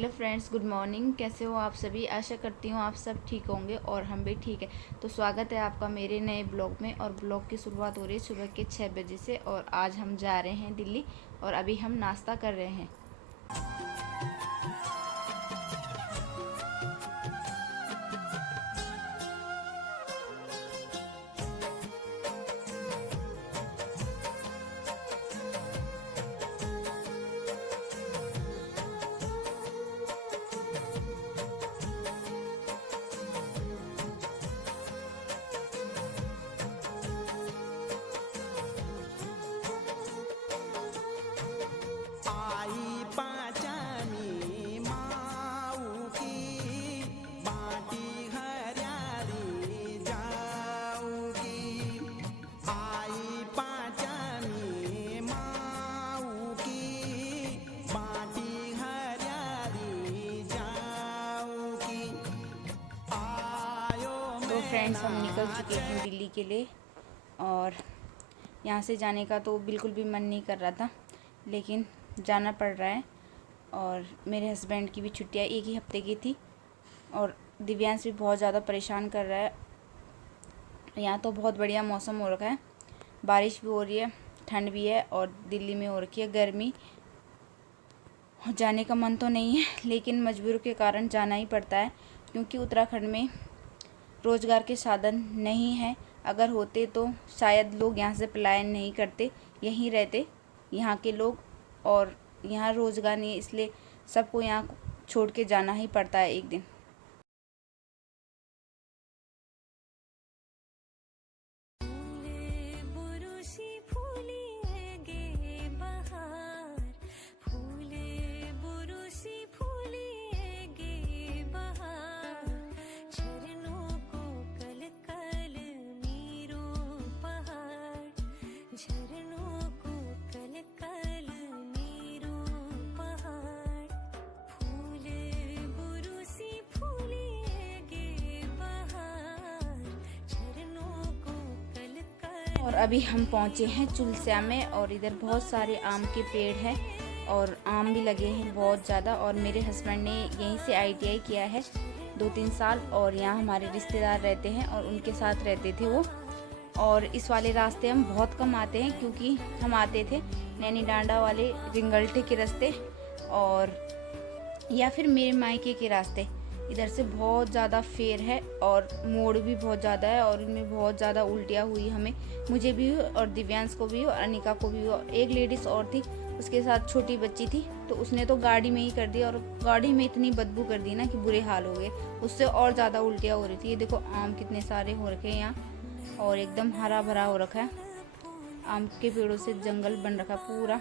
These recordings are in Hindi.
Hello friends, good morning. कैसे हो आप सभी? आशा करती हूँ आप सब ठीक होंगे और हम भी ठीक है। तो स्वागत है आपका मेरे नए ब्लॉग में। और ब्लॉग की शुरुआत हो रही है सुबह के 6 बजे से। और आज हम जा रहे हैं दिल्ली और अभी हम नाश्ता कर रहे हैं। तो फ्रेंड्स, हम निकल चुके हैं दिल्ली के लिए। और यहाँ से जाने का तो बिल्कुल भी मन नहीं कर रहा था, लेकिन जाना पड़ रहा है। और मेरे हस्बैंड की भी छुट्टियाँ एक ही हफ्ते की थी और दिव्यांश भी बहुत ज़्यादा परेशान कर रहा है। यहाँ तो बहुत बढ़िया मौसम हो रखा है, बारिश भी हो रही है, ठंड भी है और दिल्ली में हो रखी है गर्मी। जाने का मन तो नहीं है, लेकिन मजबूरी के कारण जाना ही पड़ता है, क्योंकि उत्तराखंड में रोज़गार के साधन नहीं है। अगर होते तो शायद लोग यहाँ से पलायन नहीं करते, यहीं रहते यहाँ के लोग। और यहाँ रोज़गार नहीं है, इसलिए सबको यहाँ छोड़ के जाना ही पड़ता है एक दिन। और अभी हम पहुँचे हैं चुलस्या में और इधर बहुत सारे आम के पेड़ हैं और आम भी लगे हैं बहुत ज़्यादा। और मेरे हस्बैंड ने यहीं से ITI किया है 2-3 साल और यहाँ हमारे रिश्तेदार रहते हैं और उनके साथ रहते थे वो। और इस वाले रास्ते हम बहुत कम आते हैं, क्योंकि हम आते थे नैनी डांडा वाले रिंगल्टे के रास्ते और या फिर मेरे मायके के रास्ते। इधर से बहुत ज़्यादा फेर है और मोड़ भी बहुत ज़्यादा है और इनमें बहुत ज़्यादा उल्टियाँ हुई हमें, मुझे भी हुई और दिव्यांश को भी और अनिका को भी हुई। एक लेडीज़ और थी, उसके साथ छोटी बच्ची थी, तो उसने तो गाड़ी में ही कर दी और गाड़ी में इतनी बदबू कर दी ना कि बुरे हाल हो गए, उससे और ज़्यादा उल्टियाँ हो रही थी। ये देखो आम कितने सारे हो रखे हैं यहाँ और एकदम हरा भरा हो रखा है। आम के पेड़ों से जंगल बन रखा पूरा।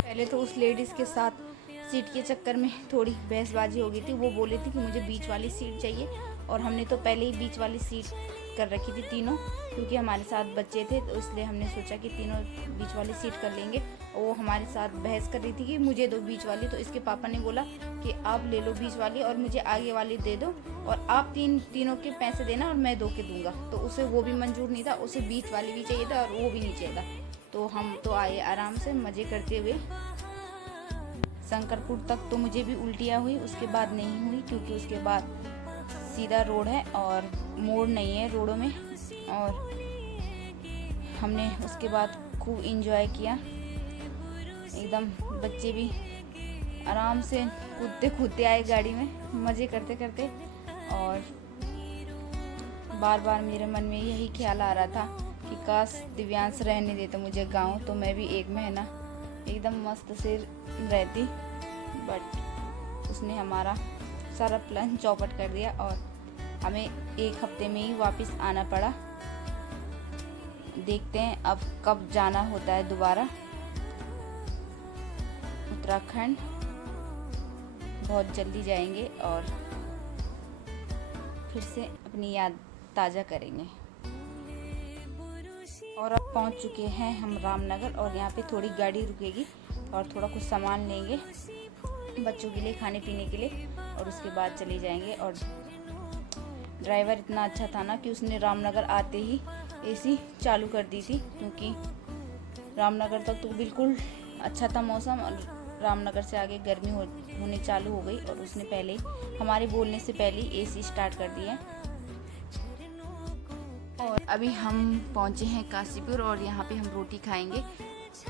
पहले तो उस लेडीज़ के साथ सीट के चक्कर में थोड़ी बहसबाजी हो गई थी। वो बोली थी कि मुझे बीच वाली सीट चाहिए और हमने तो पहले ही बीच वाली सीट कर रखी थी तीनों, क्योंकि हमारे साथ बच्चे थे, तो इसलिए हमने सोचा कि तीनों बीच वाली सीट कर लेंगे। और वो हमारे साथ बहस कर रही थी कि मुझे दो बीच वाली, तो इसके पापा ने बोला कि आप ले लो बीच वाली और मुझे आगे वाली दे दो और आप तीनों के पैसे देना और मैं 2 के दूंगा। तो उसे वो भी मंजूर नहीं था, उसे बीच वाली भी चाहिए था और वो भी नहीं चाहिए था। तो हम तो आए आराम से मज़े करते हुए। शंकरपुर तक तो मुझे भी उल्टियाँ हुई, उसके बाद नहीं हुई, क्योंकि उसके बाद सीधा रोड है और मोड़ नहीं है रोडों में। और हमने उसके बाद खूब इंजॉय किया, एकदम बच्चे भी आराम से कूदते कूदते आए गाड़ी में, मज़े करते करते। और बार बार मेरे मन में यही ख्याल आ रहा था कि काश दिव्यांश रहने देता मुझे गांव, तो मैं भी 1 महीना एकदम मस्त से रहती। बट उसने हमारा सारा प्लान चौपट कर दिया और हमें 1 हफ्ते में ही वापस आना पड़ा। देखते हैं अब कब जाना होता है दोबारा उत्तराखंड। बहुत जल्दी जाएंगे और फिर से अपनी याद ताज़ा करेंगे। और अब पहुंच चुके हैं हम रामनगर और यहाँ पे थोड़ी गाड़ी रुकेगी और थोड़ा कुछ सामान लेंगे बच्चों के लिए, खाने पीने के लिए, और उसके बाद चले जाएंगे। और ड्राइवर इतना अच्छा था ना कि उसने रामनगर आते ही AC चालू कर दी थी, क्योंकि रामनगर तक तो बिल्कुल अच्छा था मौसम और रामनगर से आगे गर्मी होने चालू हो गई और उसने पहले हमारे बोलने से पहले एसी स्टार्ट कर दिया। और अभी हम पहुँचे हैं काशीपुर और यहाँ पे हम रोटी खाएंगे।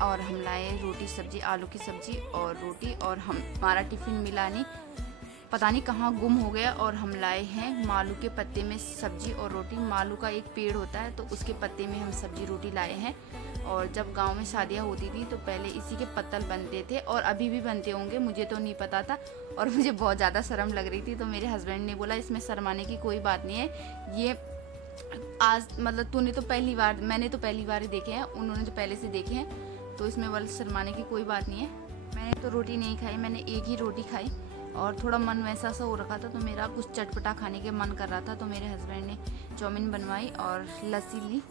और हम लाए रोटी सब्जी, आलू की सब्जी और रोटी। और हमारा टिफ़िन मिला नहीं, पता नहीं कहाँ गुम हो गया। और हम लाए हैं मालू के पत्ते में सब्जी और रोटी। मालू का एक पेड़ होता है तो उसके पत्ते में हम सब्जी रोटी लाए हैं। और जब गांव में शादियाँ होती थी तो पहले इसी के पत्तल बनते थे और अभी भी बनते होंगे, मुझे तो नहीं पता था। और मुझे बहुत ज़्यादा शर्म लग रही थी तो मेरे हस्बैंड ने बोला इसमें शर्माने की कोई बात नहीं है, ये आज मतलब तूने तो पहली बार, मैंने तो पहली बार ही देखे हैं, उन्होंने तो पहले से देखे हैं, तो इसमें वाले शर्माने की कोई बात नहीं है। मैंने तो रोटी नहीं खाई, मैंने एक ही रोटी खाई और थोड़ा मन वैसा सा हो रखा था तो मेरा कुछ चटपटा खाने के मन कर रहा था। तो मेरे हस्बैंड ने चाउमीन बनवाई और लस्सी ली,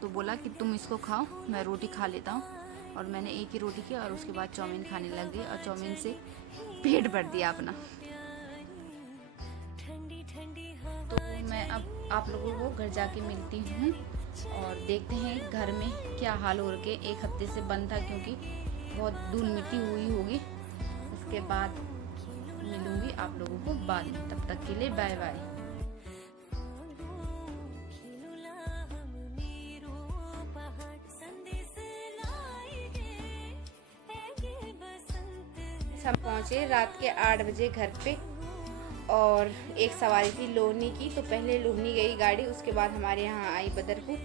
तो बोला कि तुम इसको खाओ, मैं रोटी खा लेता हूँ। और मैंने एक ही रोटी की और उसके बाद चाउमीन खाने लग गई और चाउमीन से पेट भर दिया अपना। तो मैं अब आप लोगों को घर जाके मिलती हूँ और देखते हैं घर में क्या हाल हो रखे। एक हफ्ते से बंद था क्योंकि बहुत धूल मिट्टी हुई होगी। उसके बाद मिलूंगी आप लोगों को बाद में, तब तक के लिए बाय बाय। हम पहुँचे रात के 8 बजे घर पे और एक सवारी थी लोहनी की, तो पहले लोहनी गई गाड़ी, उसके बाद हमारे यहाँ आई बदरपुर।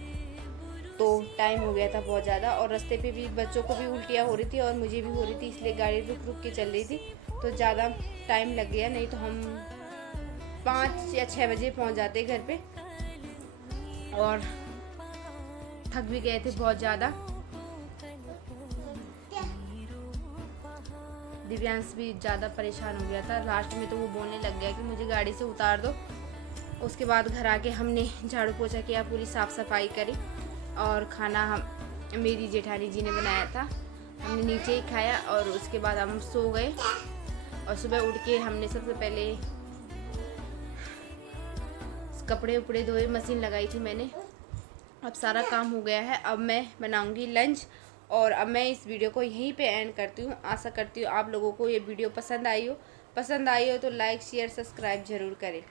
तो टाइम हो गया था बहुत ज़्यादा और रास्ते पे भी बच्चों को भी उल्टियाँ हो रही थी और मुझे भी हो रही थी, इसलिए गाड़ी रुक रुक के चल रही थी तो ज़्यादा टाइम लग गया। नहीं तो हम 5 या 6 बजे पहुँच जाते घर पे। और थक भी गए थे बहुत ज़्यादा। दिव्यांश भी ज़्यादा परेशान हो गया था लास्ट में, तो वो बोलने लग गया कि मुझे गाड़ी से उतार दो। उसके बाद घर आके हमने झाड़ू पोछा किया, पूरी साफ़ सफाई करी और खाना मेरी जेठानी जी ने बनाया था, हमने नीचे ही खाया। और उसके बाद हम सो गए और सुबह उठ के हमने सबसे पहले कपड़े उपड़े धोए, मशीन लगाई थी मैंने। अब सारा काम हो गया है, अब मैं बनाऊंगी लंच। और अब मैं इस वीडियो को यहीं पे एंड करती हूँ। आशा करती हूँ आप लोगों को ये वीडियो पसंद आई हो तो लाइक शेयर सब्सक्राइब ज़रूर करें।